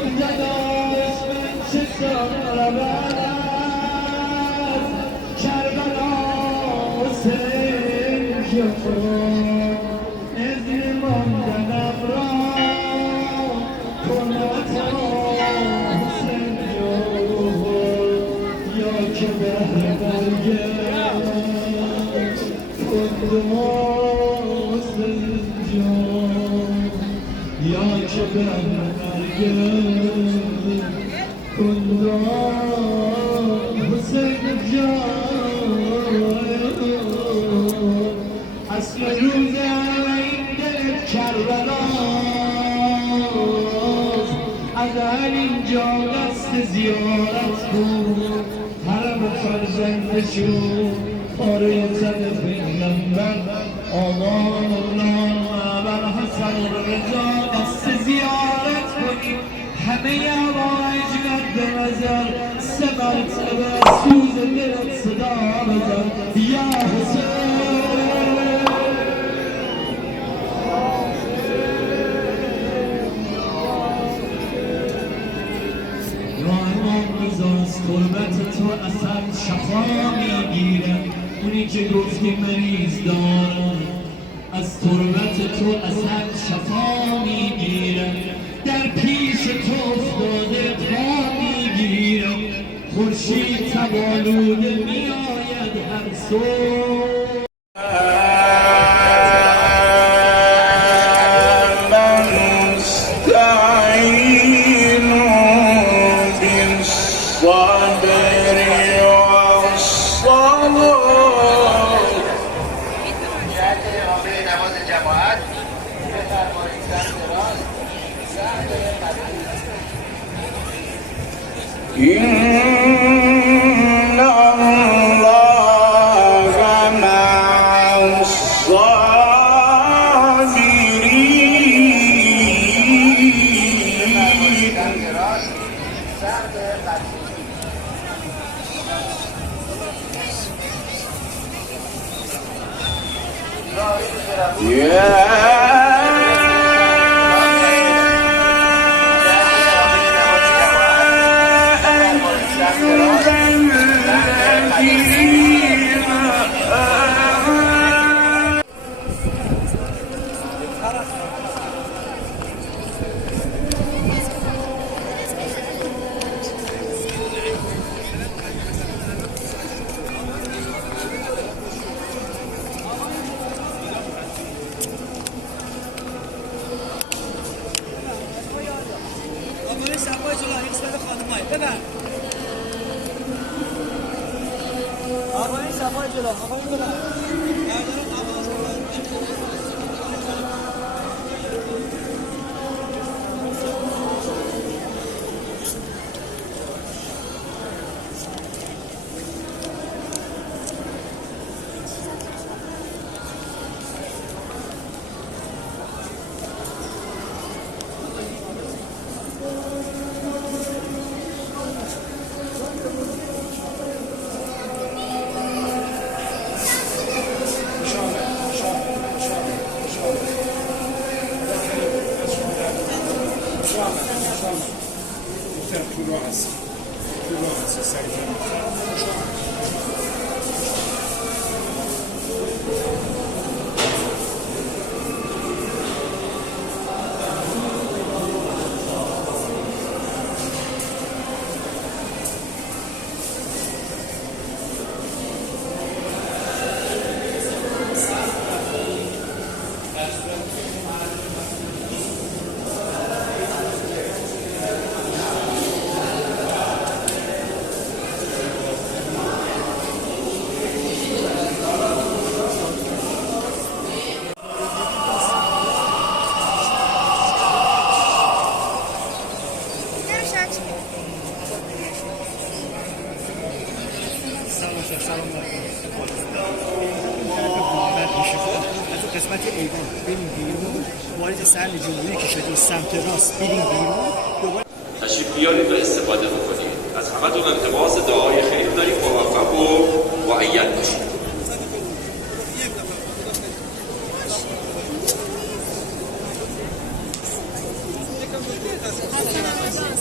داداش من چه دارم کربلا حسین جان اذن ماندنم را کن حسین جان یا که بهر برگرد کن حسین جان یا که بهر برگرد کن حسین جان اصل روز این دل کربلاست از اینجا دست زیارت کن حرم فرزندشون پاره زن پیغمبر آمان بر حسن رضا دست زیارت کنیم همه هوایج مد نظر سه مرتبه سوز دلت صدا بزن یا حسین از تربت تو اصل شفا میگیره اونی که گفتی مریض دارم از تربت تو اصل شفا میگیره در پیش تو افتاده پا میگیره خورشید تبالوده میآید هر صبح إن الله مع الصابرين قسمت ایوان بریم بیرون وارد سهل جمهوری که شدیم سمت راست بریم بیرون دوباره تشریف بیارید و استفاده بکنید. از همتون التماس دعای خیر داریم موفق و مؤید باشید. Gracias.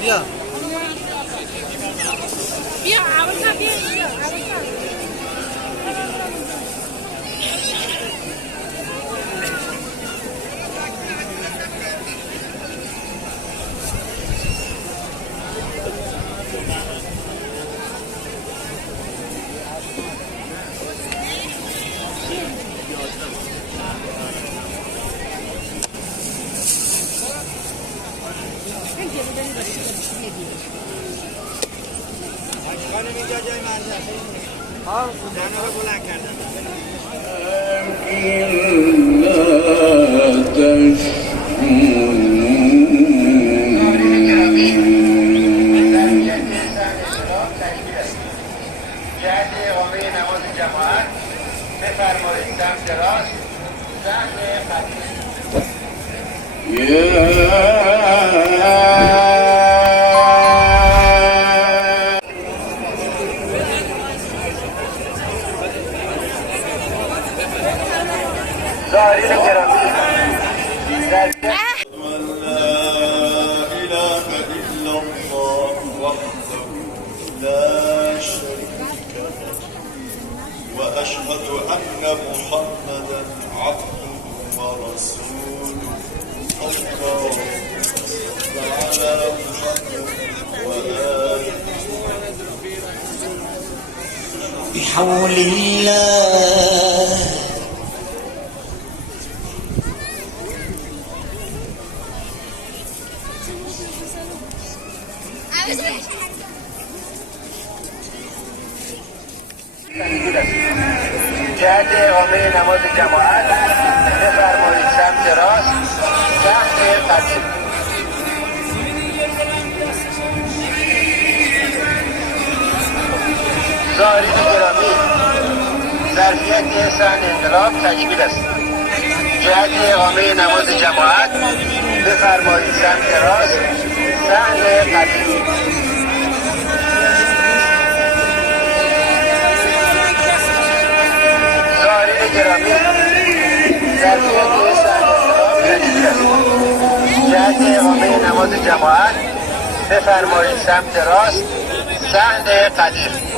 بیا بیا عروسا بیا عروسا خانم اینجا جای منزل زنها رو بلند کردن جهت اقامه نماز جماعت بفرمایید سمت راست صحن ظاهرین گرامی وأشهد أن محمدا عبده ورسوله اللهم صل على محمد وآله بحول الله جهت اقامه نماز جماعت بفرمایید سمت راست صحن قدیم ظاهرین گرامی ظرفیت صحن انقلاب تکمیل است. جهت اقامه نماز جماعت بفرمایید سمت راست صحن قدیم ظاهرین گرامی ظرفیت صحن انقلاب تکمیل است. جهت اقامه نماز جماعت بفرمایید سمت راست صحن قدیم